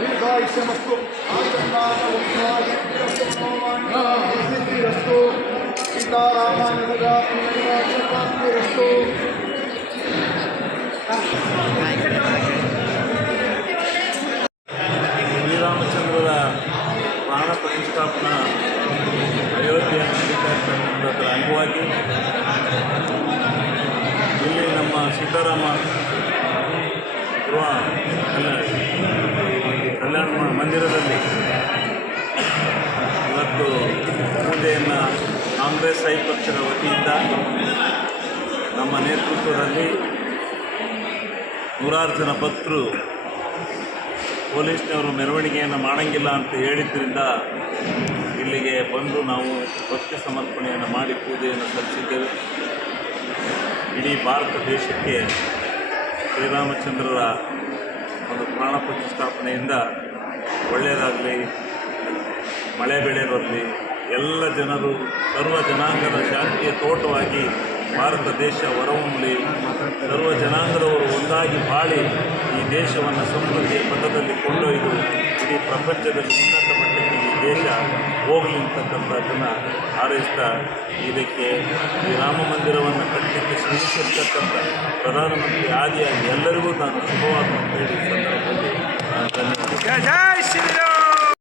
दीर्घायुष्यमस्तु आचन्दानवत्सागिरस्तु सीतारामानुजगात्मस्तु ಶ್ರೀರಾಮಚಂದ್ರರ ಪ್ರಾಣ ಪ್ರತಿಷ್ಠಾಪನಾ ಅಯೋಧ್ಯೆಯ ನಡೀತಾ ಇರ್ತಕ್ಕಂಥದ್ರ ಅಂಗವಾಗಿ ಇಲ್ಲಿ ನಮ್ಮ ಸೀತಾರಾಮ ಕಲ್ಯಾಣ ಮಂದಿರದಲ್ಲಿ ಇವತ್ತು ಪೂಜೆಯನ್ನು ಕಾಂಗ್ರೆಸ್ ಪಕ್ಷದ ವತಿಯಿಂದ ನಮ್ಮ ನೇತೃತ್ವದಲ್ಲಿ ನೂರಾರು ಜನ ಭಕ್ತರು ಪೊಲೀಸ್ನವರು ಮೆರವಣಿಗೆಯನ್ನು ಮಾಡೋಂಗಿಲ್ಲ ಅಂತ ಹೇಳಿದ್ದರಿಂದ ಇಲ್ಲಿಗೆ ಬಂದು ನಾವು ಭಕ್ತಿ ಸಮರ್ಪಣೆಯನ್ನು ಮಾಡಿ ಪೂಜೆಯನ್ನು ಸಲ್ಲಿಸಿದ್ದೇವೆ. ಇಡೀ ಭಾರತ ದೇಶಕ್ಕೆ ಶ್ರೀರಾಮಚಂದ್ರರ ಒಂದು ಪ್ರಾಣ ಪ್ರತಿಷ್ಠಾಪನೆಯಿಂದ ಒಳ್ಳೆಯದಾಗಲಿ, ಮಳೆ ಬೆಳೆ ಬರಲಿ, ಎಲ್ಲ ಜನರು ಸರ್ವ ಜನಾಂಗದ ಶಾಂತಿಯ ತೋಟವಾಗಿ ಭಾರತ ದೇಶ ಹೊರಹೊಮ್ಮಲಿ, ಸರ್ವ ಜನಾಂಗದವರು ಒಂದಾಗಿ ಬಾಳಿ ಈ ದೇಶವನ್ನು ಸಮೃದ್ಧಿಯ ಪಥದಲ್ಲಿ ಕೊಂಡೊಯ್ದು ಇಡೀ ಪ್ರಪಂಚದಲ್ಲಿ ಉನ್ನತ ಮಟ್ಟಕ್ಕೆ ಈ ದೇಶ ಹೋಗಲಿ ಅಂತಕ್ಕಂಥದ್ದನ್ನು ಹಾರೈಸ್ತಾ ಇದಕ್ಕೆ ಈ ರಾಮ ಮಂದಿರವನ್ನು ಕಟ್ಟಲಿಕ್ಕೆ ಶ್ರಮಿಸಿರ್ತಕ್ಕಂಥ ಪ್ರಧಾನಮಂತ್ರಿ ಆದಿಯಾಗಿ ಎಲ್ಲರಿಗೂ ನಾನು ಶುಭವಾಗುವಂತ ಹೇಳಿ ಸಂದರ್ಭದಲ್ಲಿ ಧನ್ಯವಾದ.